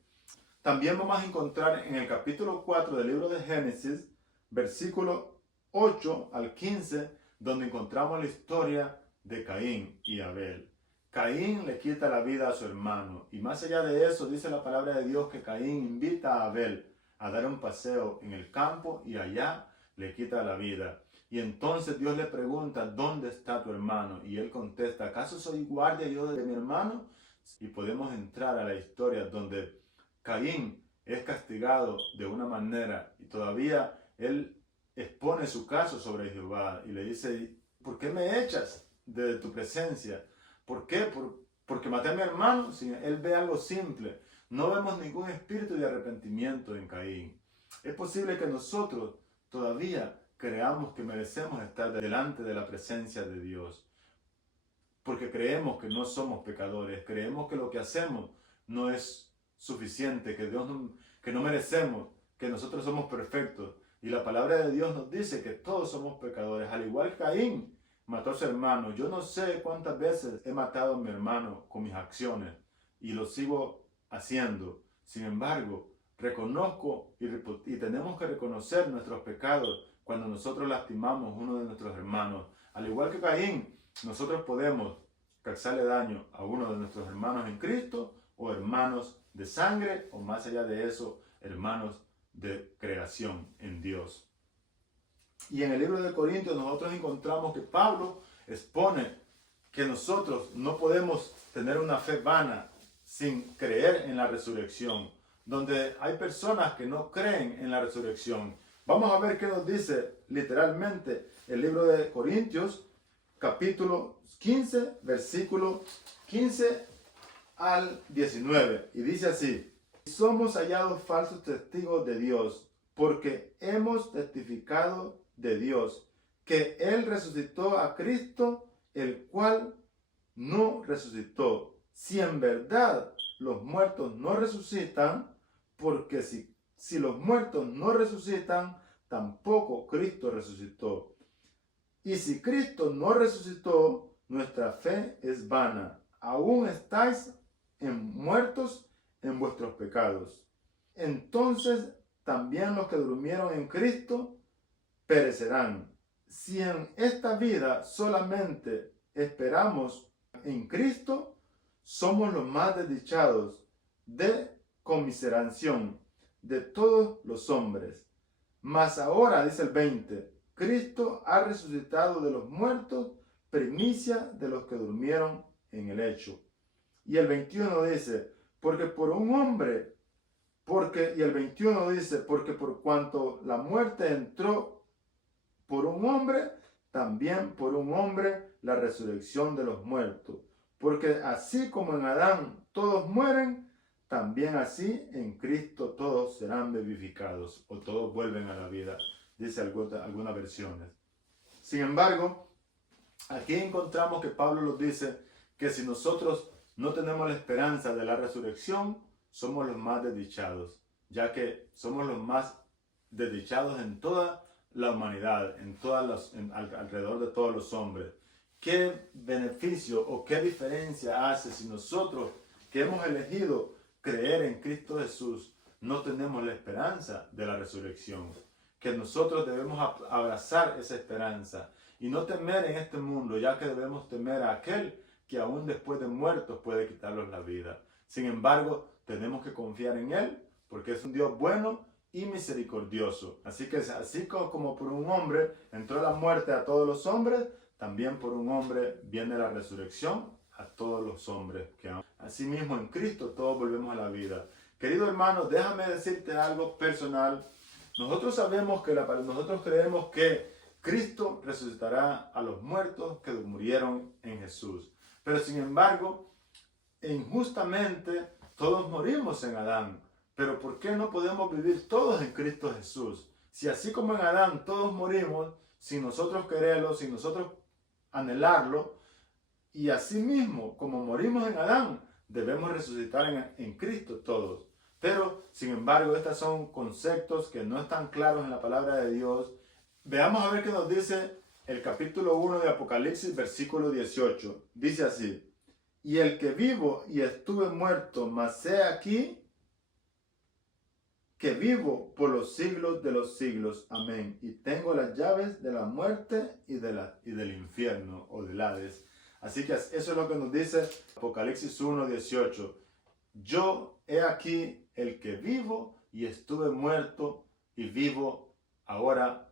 También vamos a encontrar en el capítulo 4 del libro de Génesis, versículo 8 al 15, donde encontramos la historia de Caín y Abel. Caín le quita la vida a su hermano, y más allá de eso dice la palabra de Dios que Caín invita a Abel a dar un paseo en el campo y allá le quita la vida. Y entonces Dios le pregunta: ¿dónde está tu hermano? Y él contesta: ¿acaso soy guardia yo de mi hermano? Y podemos entrar a la historia donde Caín es castigado de una manera y todavía él expone su caso sobre Jehová y le dice, ¿por qué me echas de tu presencia? ¿Por qué? Porque maté a mi hermano. Si él ve algo simple, no vemos ningún espíritu de arrepentimiento en Caín. Es posible que nosotros todavía creamos que merecemos estar delante de la presencia de Dios, porque creemos que no somos pecadores, creemos que lo que hacemos no es suficiente, que no merecemos, que nosotros somos perfectos. Y la palabra de Dios nos dice que todos somos pecadores, al igual que Caín mató a su hermano. Yo no sé cuántas veces he matado a mi hermano con mis acciones y lo sigo haciendo. Sin embargo, reconozco y tenemos que reconocer nuestros pecados cuando nosotros lastimamos a uno de nuestros hermanos. Al igual que Caín, nosotros podemos causarle daño a uno de nuestros hermanos en Cristo o hermanos de sangre o más allá de eso, hermanos de creación en Dios. Y en el libro de Corintios nosotros encontramos que Pablo expone que nosotros no podemos tener una fe vana sin creer en la resurrección, donde hay personas que no creen en la resurrección. Vamos a ver qué nos dice literalmente el libro de Corintios, capítulo 15, versículo 15 al 19. Y dice así: somos hallados falsos testigos de Dios, porque hemos testificado de Dios que Él resucitó a Cristo, el cual no resucitó. Si en verdad los muertos no resucitan, porque si los muertos no resucitan, tampoco Cristo resucitó. Y si Cristo no resucitó, nuestra fe es vana. Aún estáis muertos en vuestros pecados. Entonces también los que durmieron en Cristo perecerán. Si en esta vida solamente esperamos en Cristo, somos los más desdichados de conmiseración de todos los hombres. Mas ahora, dice el 20, Cristo ha resucitado de los muertos, primicia de los que durmieron en el hecho. Y el 21 dice, porque por por cuanto la muerte entró por un hombre, también por un hombre la resurrección de los muertos. Porque así como en Adán todos mueren, también así en Cristo todos serán vivificados o todos vuelven a la vida, dice algunas versiones. Sin embargo, aquí encontramos que Pablo nos dice que si nosotros no tenemos la esperanza de la resurrección, somos los más desdichados, ya que somos los más desdichados en toda la humanidad, alrededor de todos los hombres. ¿Qué beneficio o qué diferencia hace si nosotros que hemos elegido creer en Cristo Jesús no tenemos la esperanza de la resurrección? Que nosotros debemos abrazar esa esperanza y no temer en este mundo, ya que debemos temer a aquel que aún después de muertos puede quitarnos la vida. Sin embargo, tenemos que confiar en Él porque es un Dios bueno y misericordioso. Así que así como por un hombre entró la muerte a todos los hombres, también por un hombre viene la resurrección a todos los hombres. Asimismo en Cristo todos volvemos a la vida. Querido hermano, déjame decirte algo personal. Nosotros nosotros creemos que Cristo resucitará a los muertos que murieron en Jesús. Pero sin embargo, injustamente todos morimos en Adán. Pero ¿por qué no podemos vivir todos en Cristo Jesús? Si así como en Adán todos morimos, sin nosotros quererlo, sin nosotros anhelarlo, y así mismo como morimos en Adán, debemos resucitar en Cristo todos. Pero, sin embargo, estos son conceptos que no están claros en la palabra de Dios. Veamos a ver qué nos dice el capítulo 1 de Apocalipsis, versículo 18. Dice así: y el que vivo y estuve muerto, mas he aquí que vivo por los siglos de los siglos. Amén. Y tengo las llaves de la muerte y del infierno o del Hades. Así que eso es lo que nos dice Apocalipsis 1, 18. Yo he aquí el que vivo y estuve muerto y vivo ahora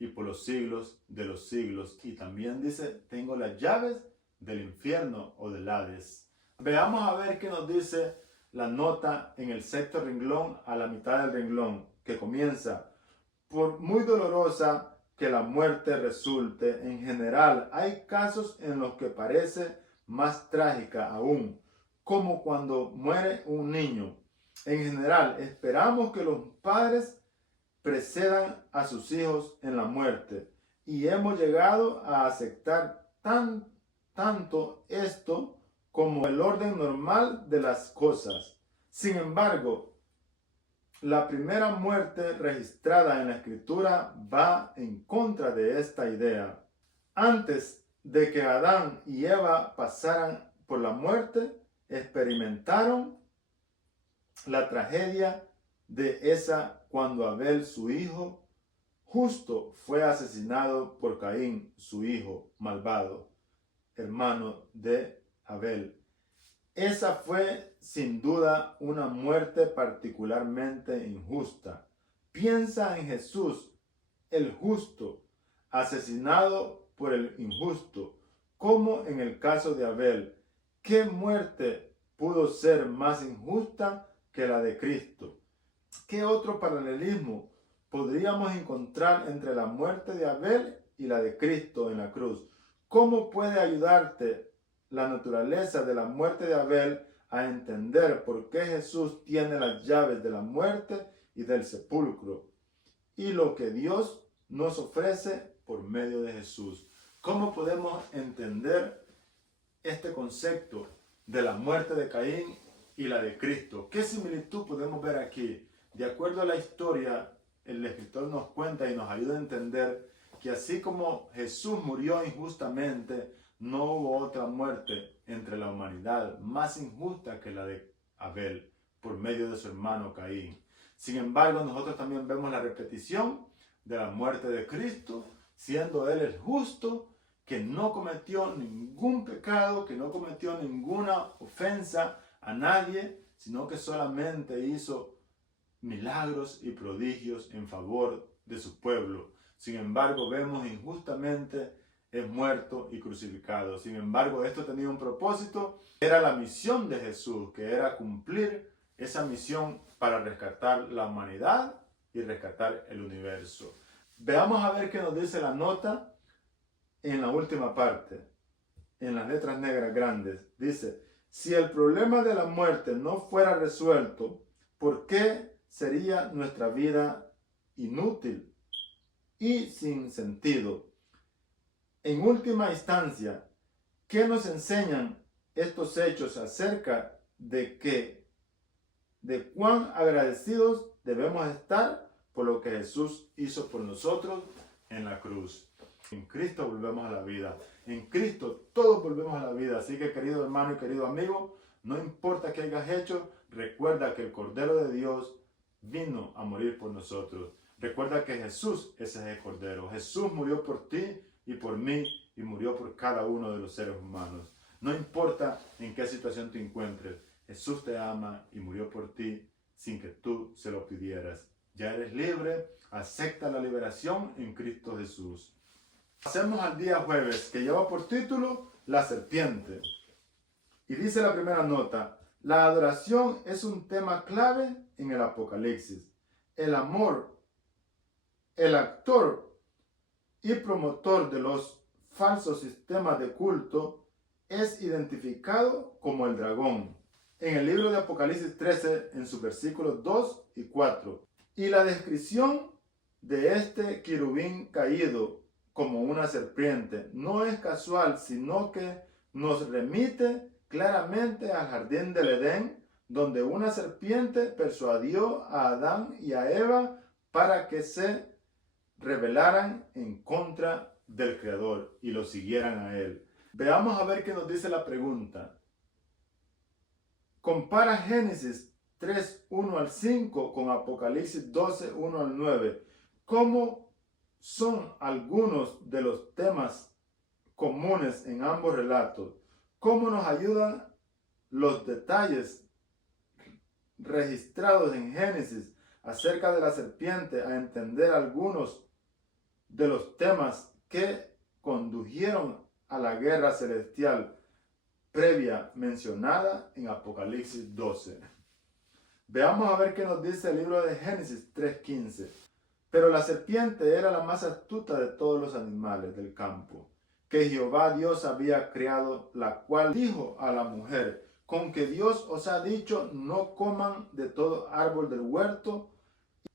y por los siglos de los siglos. Y también dice, tengo las llaves del infierno o del Hades. Veamos a ver qué nos dice la nota en el sexto renglón a la mitad del renglón, que comienza: por muy dolorosa que la muerte resulte, en general hay casos en los que parece más trágica aún, como cuando muere un niño. En general, esperamos que los padres precedan a sus hijos en la muerte, y hemos llegado a aceptar tanto esto como el orden normal de las cosas. Sin embargo, la primera muerte registrada en la Escritura va en contra de esta idea. Antes de que Adán y Eva pasaran por la muerte, experimentaron la tragedia de esa cuando Abel, su hijo justo, fue asesinado por Caín, su hijo malvado, hermano de Abel. Esa fue sin duda una muerte particularmente injusta. Piensa en Jesús, el justo, asesinado por el injusto, como en el caso de Abel. ¿Qué muerte pudo ser más injusta que la de Cristo? ¿Qué otro paralelismo podríamos encontrar entre la muerte de Abel y la de Cristo en la cruz? ¿Cómo puede ayudarte la naturaleza de la muerte de Abel a entender por qué Jesús tiene las llaves de la muerte y del sepulcro, y lo que Dios nos ofrece por medio de Jesús? ¿Cómo podemos entender este concepto de la muerte de Caín y la de Cristo? ¿Qué similitud podemos ver aquí? De acuerdo a la historia, el escritor nos cuenta y nos ayuda a entender que así como Jesús murió injustamente, no hubo otra muerte entre la humanidad más injusta que la de Abel por medio de su hermano Caín. Sin embargo, nosotros también vemos la repetición de la muerte de Cristo, siendo Él el justo, que no cometió ningún pecado, que no cometió ninguna ofensa a nadie, sino que solamente hizo milagros y prodigios en favor de su pueblo. Sin embargo, vemos injustamente es muerto y crucificado. Sin embargo, esto tenía un propósito. Era la misión de Jesús, que era cumplir esa misión para rescatar la humanidad y rescatar el universo. Veamos a ver qué nos dice la nota en la última parte, en las letras negras grandes. Dice: si el problema de la muerte no fuera resuelto, ¿por qué sería nuestra vida inútil y sin sentido? En última instancia, ¿qué nos enseñan estos hechos acerca de cuán agradecidos debemos estar por lo que Jesús hizo por nosotros en la cruz? En Cristo volvemos a la vida. En Cristo todos volvemos a la vida. Así que, querido hermano y querido amigo, no importa qué hayas hecho, recuerda que el Cordero de Dios vino a morir por nosotros. Recuerda que Jesús es ese Cordero. Jesús murió por ti y por mí, y murió por cada uno de los seres humanos. No importa en qué situación te encuentres, Jesús te ama y murió por ti sin que tú se lo pidieras. Ya eres libre, acepta la liberación en Cristo Jesús. Pasemos al día jueves, que lleva por título La serpiente. Y dice la primera nota: la adoración es un tema clave en el Apocalipsis. El amor, el actor y promotor de los falsos sistemas de culto, es identificado como el dragón en el libro de Apocalipsis 13, en sus versículos 2 y 4. Y la descripción de este querubín caído como una serpiente no es casual, sino que nos remite claramente al jardín del Edén, donde una serpiente persuadió a Adán y a Eva para que se rebelaran en contra del Creador y lo siguieran a Él. Veamos a ver qué nos dice la pregunta. Compara Génesis 3, 1 al 5 con Apocalipsis 12, 1 al 9. ¿Cómo son algunos de los temas comunes en ambos relatos? ¿Cómo nos ayudan los detalles registrados en Génesis acerca de la serpiente a entender algunos de los temas que condujeron a la guerra celestial previa mencionada en Apocalipsis 12? Veamos a ver qué nos dice el libro de Génesis 3:15. Pero la serpiente era la más astuta de todos los animales del campo que Jehová Dios había creado, la cual dijo a la mujer: con que Dios os ha dicho, no coman de todo árbol del huerto.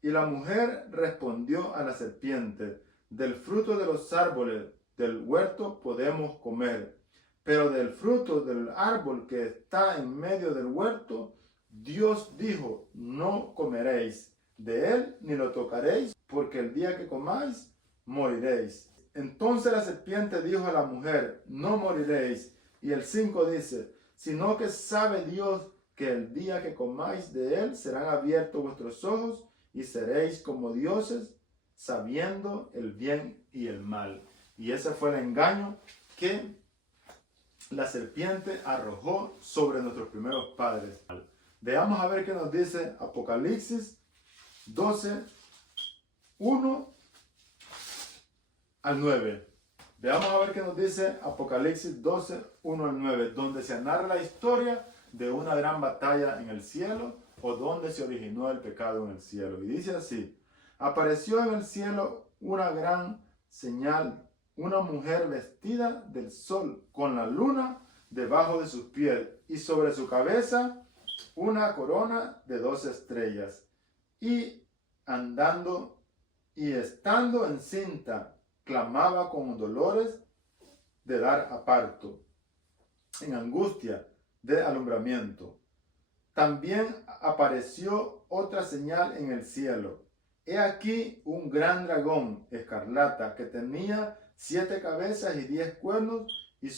Y la mujer respondió a la serpiente: del fruto de los árboles del huerto podemos comer, pero del fruto del árbol que está en medio del huerto, Dios dijo: no comeréis de él ni lo tocaréis, porque el día que comáis, moriréis. Entonces la serpiente dijo a la mujer: no moriréis. Y el 5 dice: sino que sabe Dios que el día que comáis de él serán abiertos vuestros ojos y seréis como dioses, sabiendo el bien y el mal. Y ese fue el engaño que la serpiente arrojó sobre nuestros primeros padres. Veamos a ver qué nos dice Apocalipsis 12, 1 al 9. Veamos a ver qué nos dice Apocalipsis 12, 1 al 9, donde se narra la historia de una gran batalla en el cielo, o donde se originó el pecado en el cielo. Y dice así: apareció en el cielo una gran señal, una mujer vestida del sol, con la luna debajo de sus pies, y sobre su cabeza una corona de 12 estrellas. Y andando y estando encinta, clamaba con dolores de dar a parto, en angustia de alumbramiento. También apareció otra señal en el cielo. He aquí un gran dragón escarlata que tenía 7 cabezas y 10 cuernos, y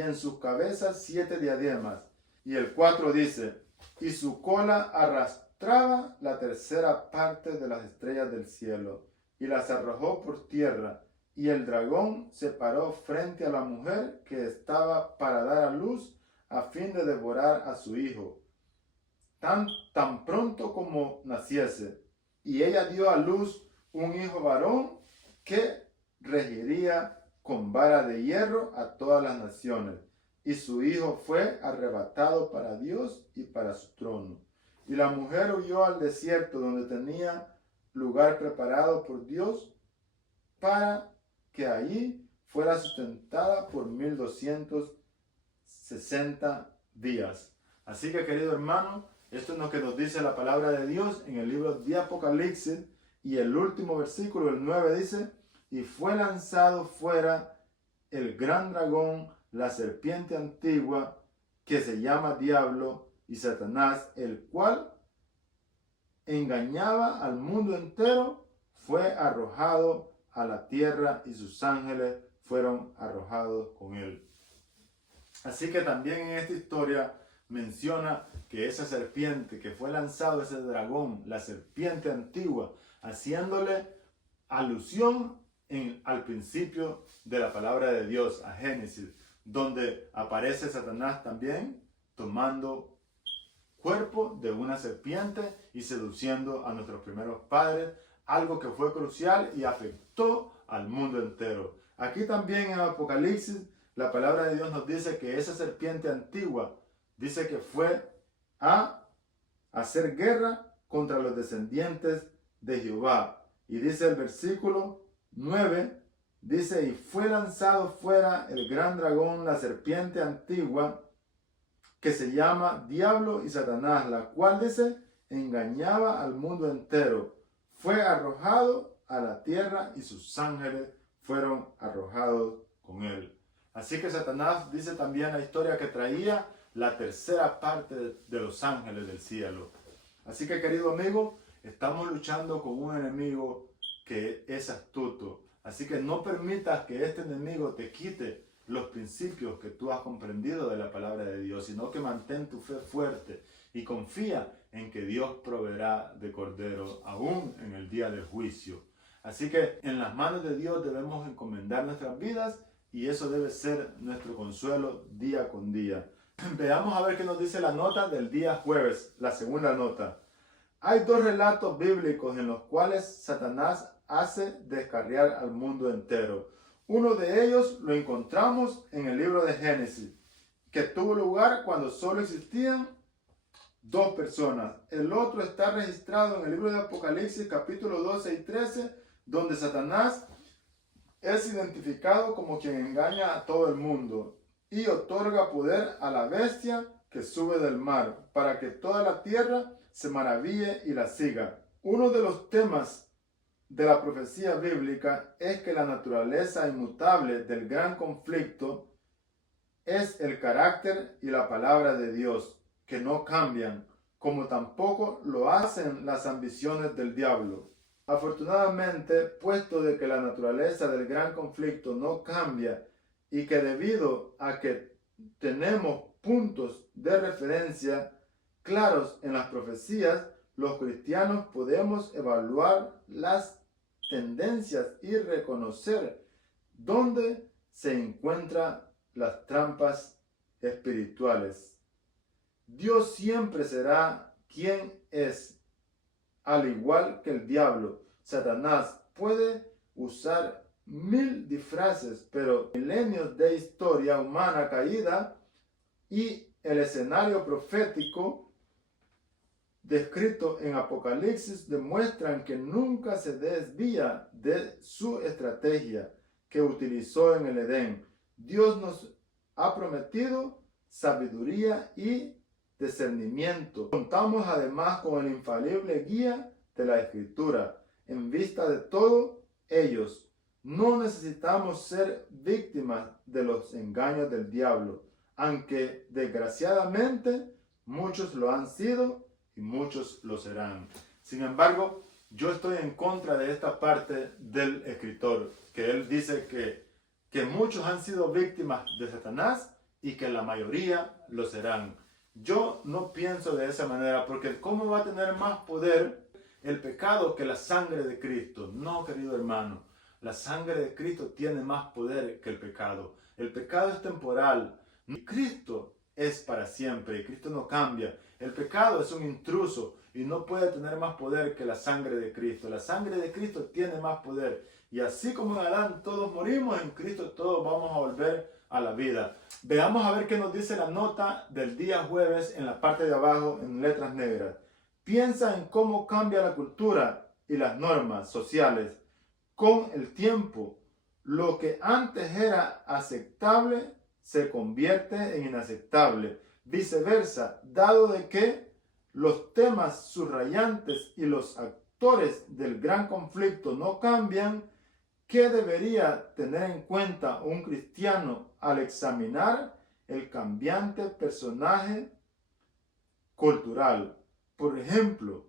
en sus cabezas 7 diademas. Y el 4 dice: y su cola arrastraba la tercera parte de las estrellas del cielo, y las arrojó por tierra. Y el dragón se paró frente a la mujer que estaba para dar a luz, a fin de devorar a su hijo, tan pronto como naciese. Y ella dio a luz un hijo varón, que regiría con vara de hierro a todas las naciones. Y su hijo fue arrebatado para Dios y para su trono. Y la mujer huyó al desierto, donde tenía lugar preparado por Dios, para que allí fuera sustentada por 1260 días. Así que, querido hermano, esto es lo que nos dice la palabra de Dios en el libro de Apocalipsis, y el último versículo, el 9, dice: y fue lanzado fuera el gran dragón, la serpiente antigua, que se llama Diablo y Satanás, el cual engañaba al mundo entero, fue arrojado a la tierra, y sus ángeles fueron arrojados con él. Así que también en esta historia menciona que esa serpiente que fue lanzado, ese dragón, la serpiente antigua, haciéndole alusión al principio de la palabra de Dios, a Génesis, donde aparece Satanás también tomando cuerpo de una serpiente y seduciendo a nuestros primeros padres, algo que fue crucial y afectó al mundo entero. Aquí también en Apocalipsis, la palabra de Dios nos dice que esa serpiente antigua dice que fue a hacer guerra contra los descendientes de Jehová. Y dice el versículo 9, dice: y fue lanzado fuera el gran dragón, la serpiente antigua, que se llama Diablo y Satanás, la cual, dice, engañaba al mundo entero. Fue arrojado a la tierra, y sus ángeles fueron arrojados con él. Así que Satanás, dice también la historia, que traía la tercera parte de los ángeles del cielo. Así que, querido amigo, estamos luchando con un enemigo que es astuto. Así que no permitas que este enemigo te quite los principios que tú has comprendido de la palabra de Dios, sino que mantén tu fe fuerte y confía en que Dios proveerá de cordero aún en el día del juicio. Así que en las manos de Dios debemos encomendar nuestras vidas, y eso debe ser nuestro consuelo día con día. Veamos a ver qué nos dice la nota del día jueves, la segunda nota. Hay 2 relatos bíblicos en los cuales Satanás hace descarriar al mundo entero. Uno de ellos lo encontramos en el libro de Génesis, que tuvo lugar cuando solo existían dos personas. El otro está registrado en el libro de Apocalipsis capítulo 12 y 13, donde Satanás es identificado como quien engaña a todo el mundo y otorga poder a la bestia que sube del mar, para que toda la tierra se maraville y la siga. Uno de los temas de la profecía bíblica es que la naturaleza inmutable del gran conflicto es el carácter y la palabra de Dios, que no cambian, como tampoco lo hacen las ambiciones del diablo. Afortunadamente, puesto de que la naturaleza del gran conflicto no cambia y que debido a que tenemos puntos de referencia claros en las profecías, los cristianos podemos evaluar las tendencias y reconocer dónde se encuentran las trampas espirituales. Dios siempre será quien es, al igual que el diablo. Satanás puede usar 1000 disfraces, pero milenios de historia humana caída y el escenario profético descrito en Apocalipsis demuestran que nunca se desvía de su estrategia que utilizó en el Edén. Dios nos ha prometido sabiduría y discernimiento. Contamos además con el infalible guía de la Escritura. En vista de todo ellos, no necesitamos ser víctimas de los engaños del diablo, aunque desgraciadamente muchos lo han sido y muchos lo serán. Sin embargo, yo estoy en contra de esta parte del escritor, que él dice que muchos han sido víctimas de Satanás y que la mayoría lo serán. Yo no pienso de esa manera, porque ¿cómo va a tener más poder el pecado que la sangre de Cristo? No, querido hermano, la sangre de Cristo tiene más poder que el pecado. El pecado es temporal, y Cristo es para siempre, y Cristo no cambia. El pecado es un intruso y no puede tener más poder que la sangre de Cristo. La sangre de Cristo tiene más poder. Y así como en Adán todos morimos, en Cristo todos vamos a volver a la vida. Veamos a ver qué nos dice la nota del día jueves en la parte de abajo en letras negras. Piensa en cómo cambia la cultura y las normas sociales con el tiempo. Lo que antes era aceptable se convierte en inaceptable. Viceversa, dado de que los temas subrayantes y los actores del gran conflicto no cambian, ¿qué debería tener en cuenta un cristiano al examinar el cambiante personaje cultural? Por ejemplo,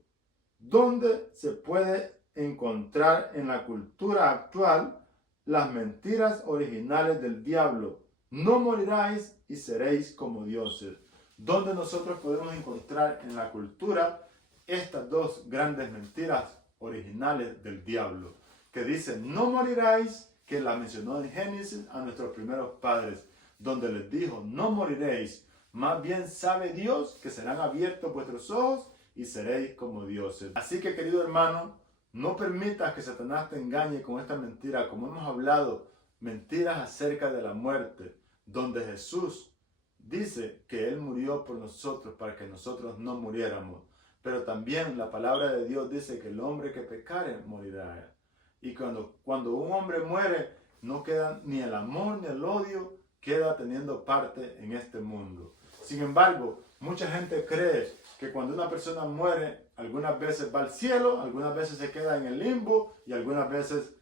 ¿dónde se puede encontrar en la cultura actual las mentiras originales del diablo? No moriráis y seréis como dioses. ¿Dónde nosotros podemos encontrar en la cultura estas dos grandes mentiras originales del diablo? Que dice, no moriráis, que la mencionó en Génesis a nuestros primeros padres, donde les dijo, no moriréis, más bien sabe Dios que serán abiertos vuestros ojos y seréis como dioses. Así que, querido hermano, no permitas que Satanás te engañe con esta mentira, como hemos hablado, mentiras acerca de la muerte, donde Jesús dice que Él murió por nosotros para que nosotros no muriéramos. Pero también la palabra de Dios dice que el hombre que pecare morirá. Y cuando un hombre muere, no queda ni el amor ni el odio, queda teniendo parte en este mundo. Sin embargo, mucha gente cree que cuando una persona muere, algunas veces va al cielo, algunas veces se queda en el limbo y algunas veces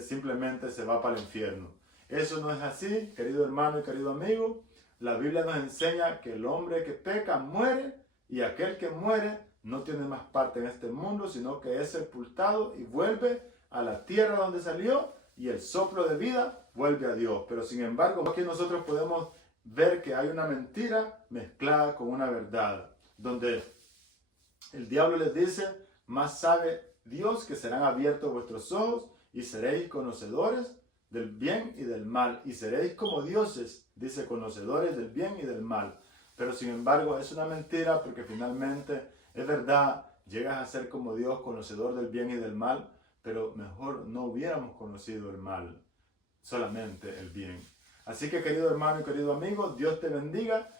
simplemente se va para el infierno. Eso no es así, querido hermano y querido amigo. La Biblia nos enseña que el hombre que peca muere y aquel que muere no tiene más parte en este mundo, sino que es sepultado y vuelve a la tierra donde salió y el soplo de vida vuelve a Dios. Pero sin embargo, aquí nosotros podemos ver que hay una mentira mezclada con una verdad, donde el diablo les dice, más sabe Dios que serán abiertos vuestros ojos y seréis conocedores del bien y del mal, y seréis como dioses, dice, conocedores del bien y del mal. Pero sin embargo es una mentira, porque finalmente es verdad, llegas a ser como Dios, conocedor del bien y del mal, pero mejor no hubiéramos conocido el mal, solamente el bien. Así que, querido hermano y querido amigo, Dios te bendiga.